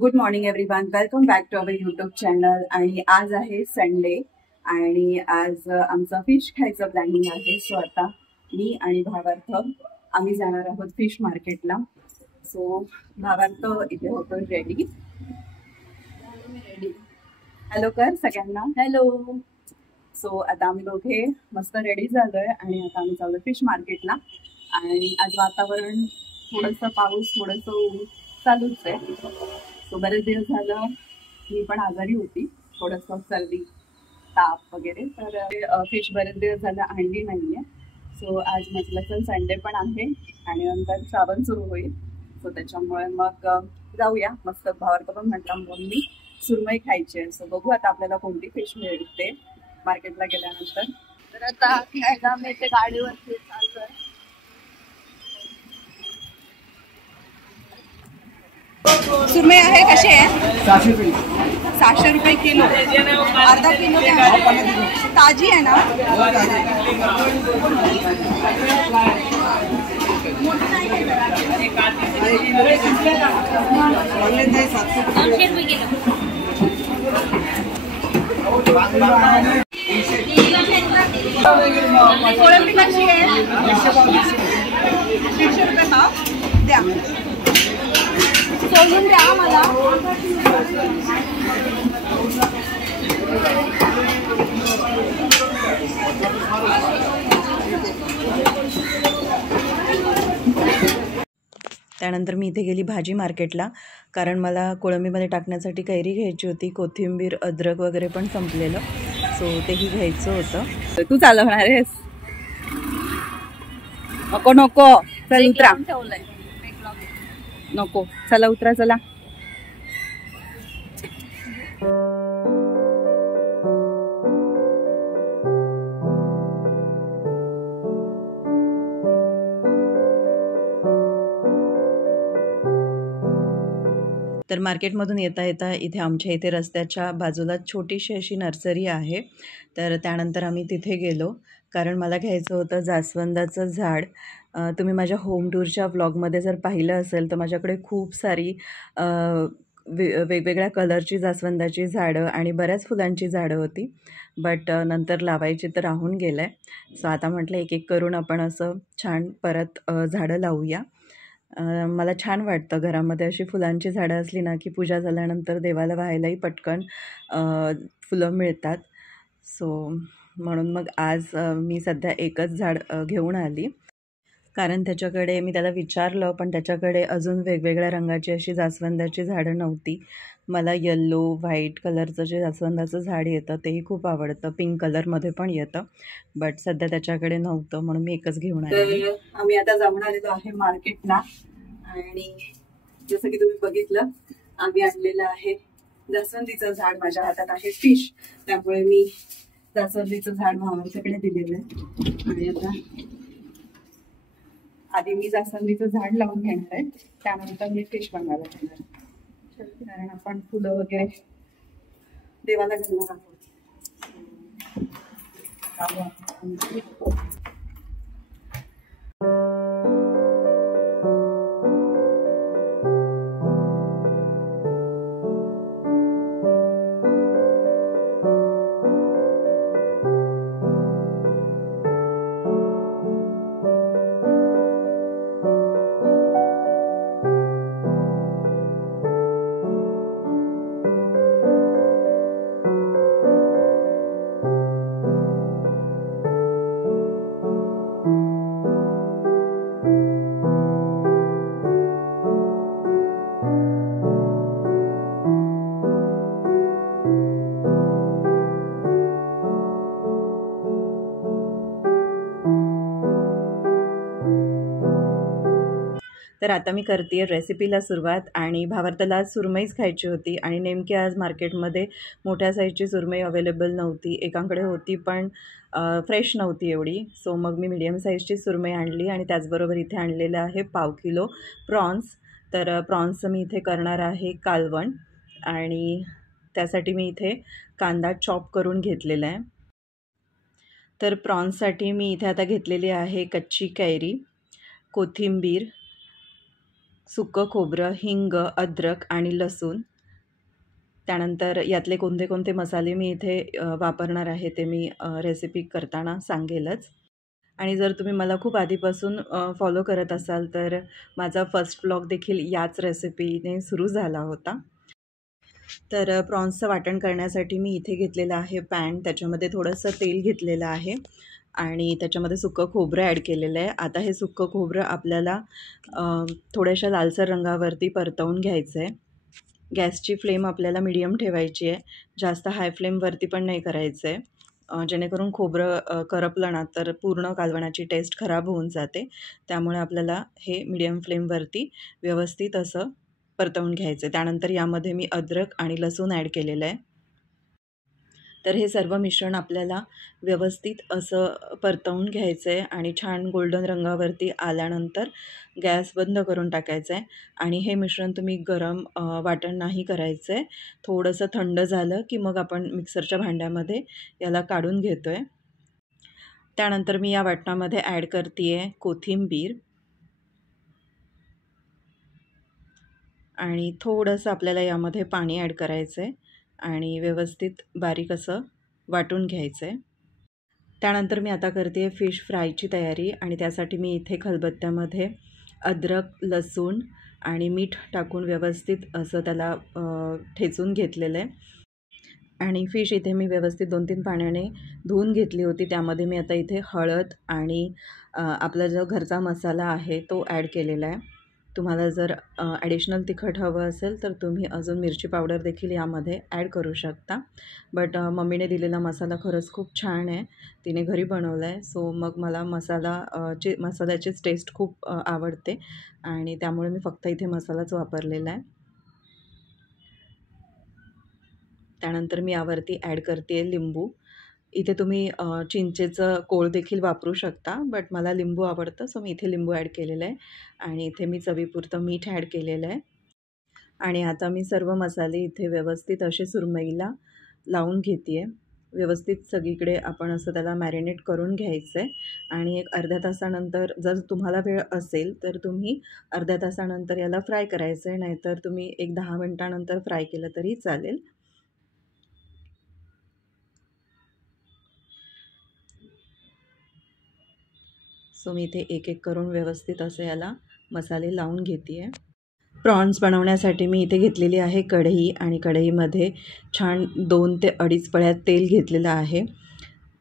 Good morning everyone, welcome back to our YouTube channel. आणि आज आहे संडे आणि आज आमचा फिश खायचं प्लॅनिंग आहे. सो आता मी आणि भावार्थ आम्ही जाणार आहोत फिश मार्केटला. सो भावार्थ इथे होतो रेडी. हॅलो कर सगळ्यांना. हॅलो. सो आता आम्ही दोघे मस्त रेडी झालोय आणि आता आम्ही चाललो फिश मार्केटला. आणि आज वातावरण थोडंसं पाऊस थोडंसं ऊन चालूच आहे. सो बरेच दिवस झालं मी पण आजारी होती, थोडंसं सर्दी ताप वगैरे, तर फिश बरेच दिवस झालं आणली नाहीये. सो आज म्हटलं चल संडे पण आहे आणि नंतर श्रावण सुरू होईल. सो त्याच्यामुळे मग जाऊया. मस्त भावार्थ पण म्हटला मम्मी सुरमई खायची आहे. सो बघू आता आपल्याला कोणती फिश मिळते मार्केटला गेल्यानंतर. तर आता खायला मी इथे गाडीवरती चाललोय. सुरमई आहे, कशी आहे? 600 रुपये. 600 रुपये किलो. अर्धा किलो ताजी आहे ना? कोळंबी कशी आहे? 150 रुपये पाव द्या. सोलून द्या मला. त्यानंतर मी इथे गेली भाजी मार्केटला, कारण मला कोळंबीमध्ये टाकण्यासाठी कैरी घ्यायची होती. कोथिंबीर अद्रक वगैरे पण संपलेलं, सो तेही घ्यायचं होतं. तू चालवणार आहेस? नको नको, चल उतरा. नको, चला उतरा चला. तर मार्केटमधून येता येता इथे आमच्या इथे रस्त्याच्या बाजूला छोटीशी अशी नर्सरी आहे. तर त्यानंतर आम्ही तिथे गेलो, कारण मला घ्यायचं होतं जास्वंदाचं झाड. तुम्ही माझ्या होम टूरच्या व्लॉगमध्ये जर पाहिलं असेल तर माझ्याकडे खूप सारी वेगवेगळ्या कलरची जास्वंदाची झाडं आणि बऱ्याच फुलांची झाडं होती, बट नंतर लावायची तर राहून गेलं आहे. सो आता म्हटलं एक एक करून आपण असं छान परत झाडं लावूया. मला छान वाटतं घरामध्ये अशी फुलांची झाडं असली ना की पूजा झाल्यानंतर देवाला वाहायलाही पटकन फुलं मिळतात. सो म्हणून मग आज मी सध्या एकच झाड घेऊन आली, कारण त्याच्याकडे मी त्याला विचारलं पण त्याच्याकडे अजून वेगवेगळ्या रंगाची अशी जास्वंदाची झाडं नव्हती. मला येल्लो व्हाईट कलरचं जे जास्वंदाचं झाड येतं तेही खूप आवडतं, पिंक कलरमध्ये पण येतं, बट सध्या त्याच्याकडे नव्हतं म्हणून मी एकच घेऊन आले. आम्ही आता जाऊन आलेलो आहे मार्केटला आणि जसं की तुम्ही बघितलं आम्ही आणलेलं आहे जास्वंदीचं झाड. माझ्या हातात आहे फिश, त्यामुळे मी जास्वंदीचं झाड भावाच्याकडे दिलेलं आहे. आणि आता आधी मी जास्वंदीचं झाड लावून घेणार आहे, त्यानंतर मी फिश बनवायला घेणार, कारण आपण फुलं वगैरे देवाला घालणार आहोत. तर आता मी करते रेसिपीला सुरुवात. आणि भावार्थाला सुरमईच खायची होती आणि नेमकी आज मार्केटमध्ये मोठ्या साईजची सुरमई अवेलेबल नव्हती. एकांकडे होती पण फ्रेश नव्हती एवढी, सो मग मी मीडियम साईजची सुरमई आणली. आणि त्याचबरोबर इथे आणलेलं आहे पाव किलो प्रॉन्स. तर प्रॉन्सचं मी इथे करणार आहे कालवण, आणि त्यासाठी मी इथे कांदा चॉप करून घेतलेला आहे. तर प्रॉन्ससाठी मी इथे आता घेतलेली आहे कच्ची कैरी, कोथिंबीर, सुकं खोबरं, हिंग, अद्रक आणि लसूण. त्यानंतर यातले कोणते कोणते मसाले मी इथे वापरणार आहे ते मी रेसिपी करताना सांगेलच. आणि जर तुम्ही मला खूप आधीपासून फॉलो करत असाल तर माझा फर्स्ट व्लॉग देखील याच रेसिपीने सुरू झाला होता. तर प्रॉन्सचं वाटण करण्यासाठी मी इथे घेतलेलं आहे पॅन. त्याच्यामध्ये थोडंसं तेल घेतलेलं आहे आणि त्याच्यामध्ये सुकं खोबरं ॲड केलेलं आहे. आता हे सुकं खोबरं आपल्याला थोड्याशा लालसर रंगावरती परतवून घ्यायचं आहे. गॅसची फ्लेम आपल्याला मीडियम ठेवायची आहे, जास्त हाय फ्लेमवरती पण नाही करायचं आहे, जेणेकरून खोबरं करपलं ना तर पूर्ण कालवणाची टेस्ट खराब होऊन जाते. त्यामुळे आपल्याला हे मीडियम फ्लेमवरती व्यवस्थित असं परतवून घ्यायचं आहे. त्यानंतर यामध्ये मी अद्रक आणि लसूण ॲड केलेलं आहे. तर हे सर्व मिश्रण आपल्याला व्यवस्थित असं परतवून घ्यायचं आहे आणि छान गोल्डन रंगावरती आल्यानंतर गॅस बंद करून टाकायचं आहे. आणि हे मिश्रण तुम्ही गरम वाटण नाही करायचं आहे. थोडंसं थंड झालं की मग आपण मिक्सरच्या भांड्यामध्ये याला काढून घेतो आहे. त्यानंतर मी या वाटणामध्ये ॲड करते आहे कोथिंबीर आणि थोडंसं आपल्याला यामध्ये पाणी ॲड करायचं आहे आणि व्यवस्थित बारीक असं वाटून घ्यायचं आहे. त्यानंतर मी आता करते आहे फिश फ्रायची तयारी आणि त्यासाठी मी इथे खलबत्त्यामध्ये अद्रक, लसूण आणि मीठ टाकून व्यवस्थित असं त्याला ठेचून घेतलेलं आहे. आणि फिश इथे मी व्यवस्थित 2-3 पाण्याने धुवून घेतली होती. त्यामध्ये मी आता इथे हळद आणि आपला जो घरचा मसाला आहे तो ॲड केलेला आहे. तुम्हाला जर ॲडिशनल तिखट हवं असेल तर तुम्ही अजून मिरची पावडर देखील यामध्ये ॲड करू शकता. बट मम्मीने दिलेला मसाला खरंच खूप छान आहे. तिने घरी बनवला आहे. सो मग मला मसाल्याचीच टेस्ट खूप आवडते आणि त्यामुळे मी फक्त इथे मसालाच वापरलेला आहे. त्यानंतर मी यावरती ॲड करते आहे लिंबू. इथे तुम्ही चिंचेचं कोळ देखील वापरू शकता, बट मला लिंबू आवडतं सो मी इथे लिंबू ॲड केलेलं आहे. आणि इथे मी चवीपुरतं मीठ ॲड केलेलं आहे. आणि आता मी सर्व मसाले इथे व्यवस्थित असे सुरमईला लावून घेते आहे. व्यवस्थित सगळीकडे आपण असं त्याला मॅरिनेट करून घ्यायचं आहे. आणि एक अर्ध्या तासानंतर जर तुम्हाला वेळ असेल तर तुम्ही अर्ध्या तासानंतर याला फ्राय करायचं आहे, नाहीतर तुम्ही एक 10 मिनटानंतर फ्राय केलं तरी चालेल. सो मी इथे एक एक करून व्यवस्थित असं याला मसाले लावून घेते आहे. प्रॉन्स बनवण्यासाठी मी इथे घेतलेली आहे कढई आणि कढईमध्ये छान 2 ते 2.5 पळ्या तेल घेतलेलं आहे.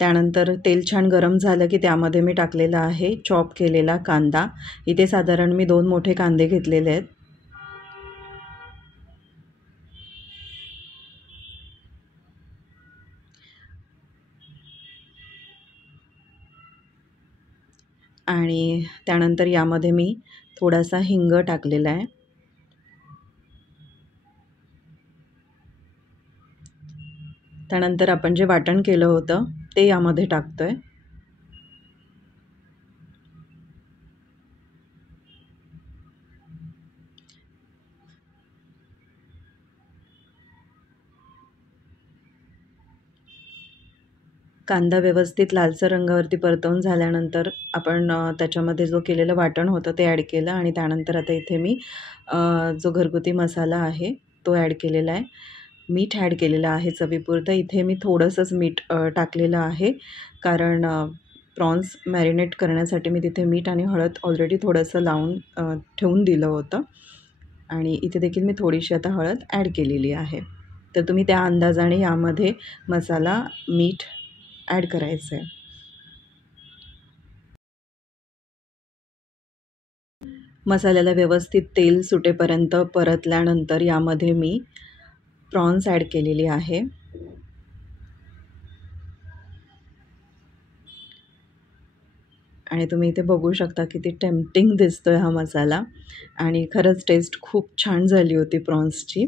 त्यानंतर तेल छान गरम झालं की त्यामध्ये मी टाकलेला आहे चॉप केलेला कांदा. इथे साधारण मी 2 मोठे कांदे घेतलेले आहेत. आणि त्यानंतर यामध्ये मी थोडासा हिंग टाकलेला आहे. त्यानंतर आपण जे वाटण केलं होतं ते यामध्ये टाकतो आहे. कांदा व्यवस्थित लालसर रंगावरती परतवून झाल्यानंतर आपण त्याच्यामध्ये जो केलेलं वाटण होतं ते ॲड केलं आणि त्यानंतर आता इथे मी जो घरगुती मसाला आहे तो ॲड केलेला आहे. मीठ ॲड केलेलं आहे चवीपुरतं. इथे मी थोडंसंच मीठ टाकलेलं आहे कारण प्रॉन्स मॅरिनेट करण्यासाठी मी तिथे मीठ आणि हळद ऑलरेडी थोडंसं लावून ठेवून दिलं होतं. आणि इथे देखील मी थोडीशी आता हळद ॲड केलेली आहे. तर तुम्ही त्या अंदाजाने यामध्ये मसाला, मीठ ॲड करायचं आहे. मसाल्याला व्यवस्थित तेल सुटेपर्यंत परतल्यानंतर यामध्ये मी प्रॉन्स ॲड केलेली आहे. आणि तुम्ही इथे बघू शकता किती टेम्प्टिंग दिसतोय हा मसाला आणि खरंच टेस्ट खूप छान झाली होती प्रॉन्सची.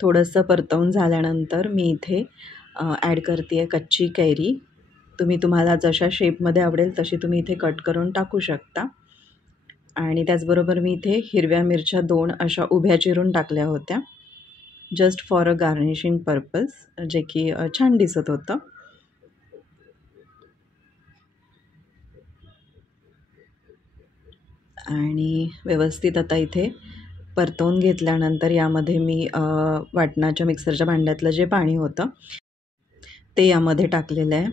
थोडंसं परतवून झाल्यानंतर मी इथे ॲड करते आहे कच्ची कैरी. तुम्हाला जशा शेपमध्ये आवडेल तशी तुम्ही इथे कट करून टाकू शकता. आणि त्याचबरोबर मी इथे हिरव्या मिरच्या 2 अशा उभ्या चिरून टाकल्या होत्या just for a garnishing purpose, जे की छान दिसत होतं. आणि व्यवस्थित आता इथे परतवून घेतल्यानंतर यामध्ये मी वाटणाच्या मिक्सरच्या भांड्यातलं जे पाणी होतं ते यामध्ये टाकलेलं आहे.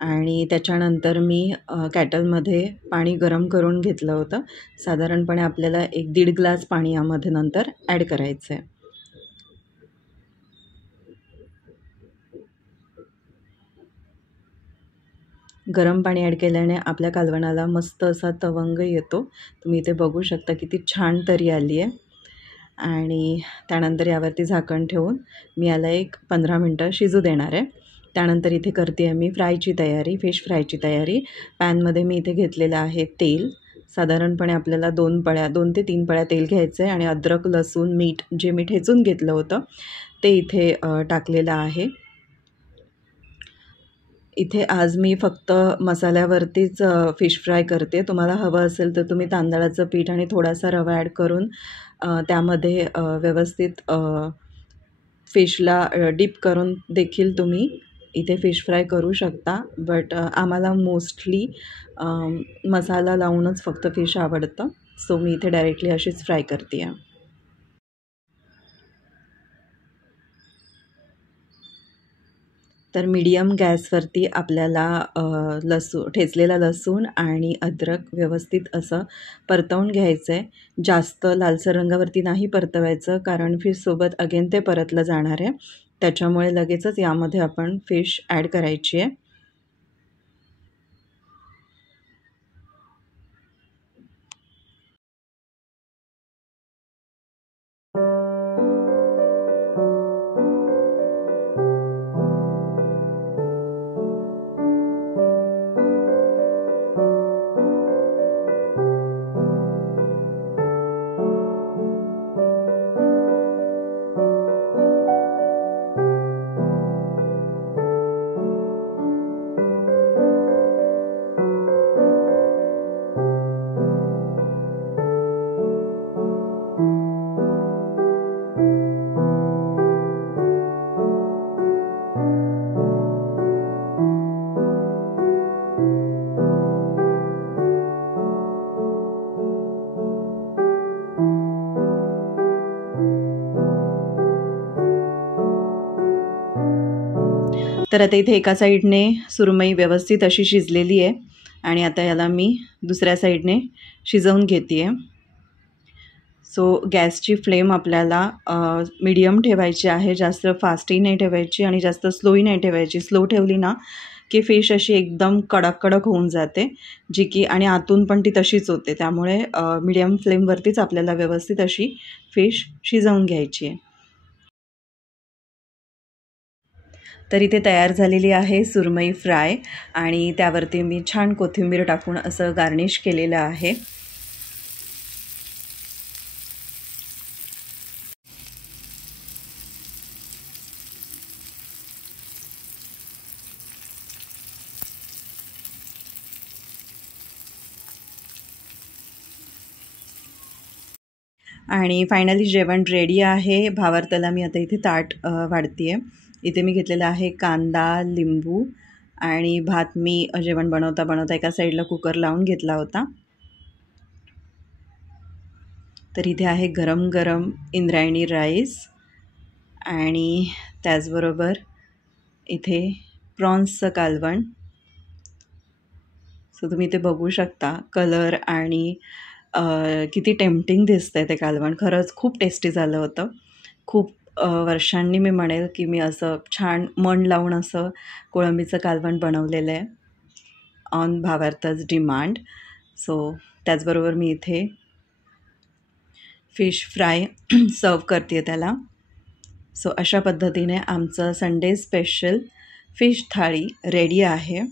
आणि त्याच्यानंतर मी कॅटलमध्ये पाणी गरम करून घेतलं होतं. साधारणपणे आपल्याला 1-1.5 ग्लास पाणी यामध्ये नंतर ॲड करायचं आहे. गरम पाणी ॲड केल्याने आपल्या कालवणाला मस्त असा तवंग येतो. तुम्ही इथे बघू शकता किती छान तरी आली आहे. आणि त्यानंतर यावरती झाकण ठेवून मी याला एक 15 मिनटं शिजू देणार आहे. त्यानंतर इथे करते आहे मी फ्रायची तयारी, फिश फ्रायची तयारी. पॅनमध्ये मी इथे घेतलेलं आहे तेल. साधारणपणे आपल्याला 2 ते 3 पळ्या तेल घ्यायचं आहे आणि अद्रक, लसूण, मीठ जे मी ठेचून घेतलं होतं ते इथे टाकलेलं आहे. इथे आज मी फक्त मसाल्यावरतीच फिश फ्राय करते. तुम्हाला हवं असेल तर तुम्ही तांदळाचं पीठ आणि थोडासा रवा ॲड करून त्यामध्ये व्यवस्थित फिशला डिप करून देखील तुम्ही इथे फिश फ्राय करू शकता. बट आम्हाला मोस्टली मसाला लावूनच फक्त फिश आवडतं. सो मी इथे डायरेक्टली अशीच फ्राय करते आहे. तर मीडियम गॅसवरती आपल्याला ठेचलेला लसूण आणि अद्रक व्यवस्थित असं परतवून घ्यायचं आहे. जास्त लालसर रंगावरती नाही परतवायचं, कारण फिशसोबत अगेन ते परतलं जाणार आहे. त्याच्यामुळे लगेचच यामध्ये आपण फिश ॲड करायची आहे. तर आता इथे एका साईडने सुरमई व्यवस्थित अशी शिजलेली आहे आणि आता याला मी दुसऱ्या साईडने शिजवून घेते आहे. सो गॅसची फ्लेम आपल्याला मीडियम ठेवायची आहे. जास्त फास्टही नाही ठेवायची आणि जास्त स्लोही नाही ठेवायची. स्लो ठेवली ना की फिश अशी एकदम कडक कडक होऊन जाते, जी की आणि आतून पण ती तशीच होते. त्यामुळे मीडियम फ्लेमवरतीच आपल्याला व्यवस्थित अशी फिश शिजवून घ्यायची आहे. तर इथे तयार झालेली आहे सुरमई फ्राय आणि त्यावरती मी छान कोथिंबीर टाकून असं गार्निश केलेलं आहे. आणि फायनली जेवण रेडी आहे. भावार्थाला मी आता इथे ताट वाढते आहे. इथे मी घेतलेला आहे कांदा, लिंबू आणि भात. मी जेवण बनवता बनवता एका साईडला कुकर लावून घेतला होता. तर इथे आहे गरम गरम इंद्रायणी राईस आणि त्याचबरोबर इथे प्रॉन्सचं कालवण. सो तुम्ही इथे बघू शकता कलर आणि किती टेम्पटिंग दिसतंय ते कालवण. खरंच खूप टेस्टी झालं होतं. खूप वर्षांनी मी म्हणेल की मी असं छान मन लावून असं कोळंबीचं कालवण बनवलेलं आहे ऑन भावार्थाच डिमांड. सो त्याचबरोबर मी इथे फिश फ्राय सर्व करते आहे त्याला. सो अशा पद्धतीने आमचं संडे स्पेशल फिश थाळी रेडी आहे.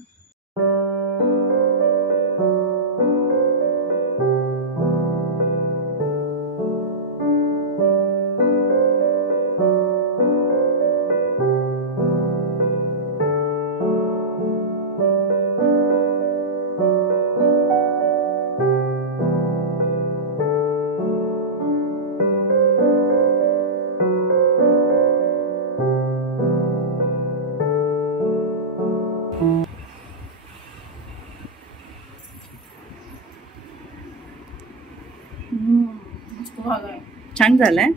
छान झालंय.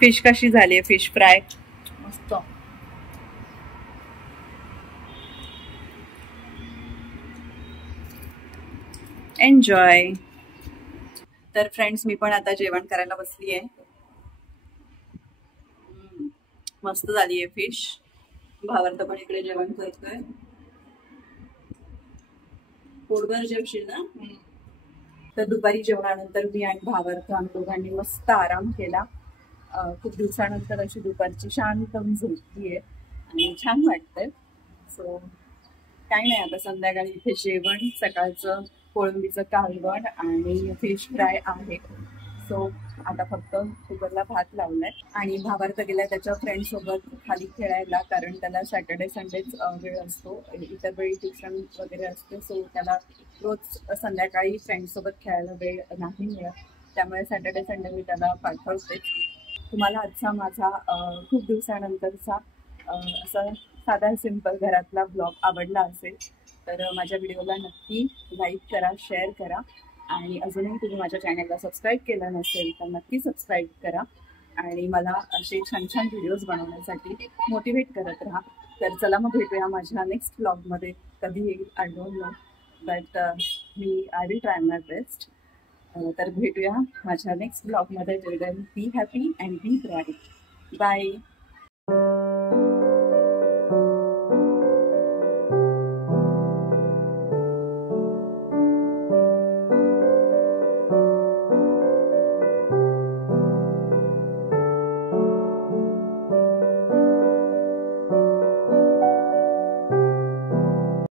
फिश कशी झाली? फिश फ्राय मस्त. एन्जॉय. तर फ्रेंड्स, मी पण आता जेवण करायला बसली आहे. मस्त झाली आहे फिश. भावार्थ पण इकडे जेवण करतोय. पोटभर जेवशील ना? तर दुपारी जेवणानंतर मी आणि भावार्थ आम्ही दोघांनी मस्त आराम केला. खूप दिवसानंतर अशी दुपारची शांत मी झोपली आहे आणि छान वाटतंय. सो काही नाही, आता संध्याकाळी इथे जेवण, सकाळचं कोळंबीचं कालवण आणि फिश फ्राय आहे. सो आता फक्त कुकरला भात लावलाय आणि भावार्थ गेलाय त्याच्या फ्रेंडसोबत खाली खेळायला, कारण त्याला सॅटर्डे संडेच वेळ असतो, इतर वेळी ट्युशन वगैरे असते. सो त्याला रोज संध्याकाळी फ्रेंड्ससोबत खेळायला वेळ नाही मिळत, त्यामुळे सॅटर्डे संडे मी त्याला पाठवते. तुम्हाला आजचा माझा खूप दिवसानंतरचा असा साधा सिंपल घरातला ब्लॉग आवडला असेल तर माझ्या व्हिडिओला नक्की लाईक करा, शेअर करा आणि अजूनही तुम्ही माझ्या चॅनलला सबस्क्राईब केलं नसेल तर नक्की सबस्क्राईब करा आणि मला असे छान छान व्हिडिओज बनवण्यासाठी मोटिवेट करत राहा. तर चला मग भेटूया माझ्या नेक्स्ट ब्लॉगमध्ये. कधी येईल I don't know, but I will try my best. तर भेटूया माझ्या नेक्स्ट ब्लॉगमध्ये. Till then be happy and be bright. Bye.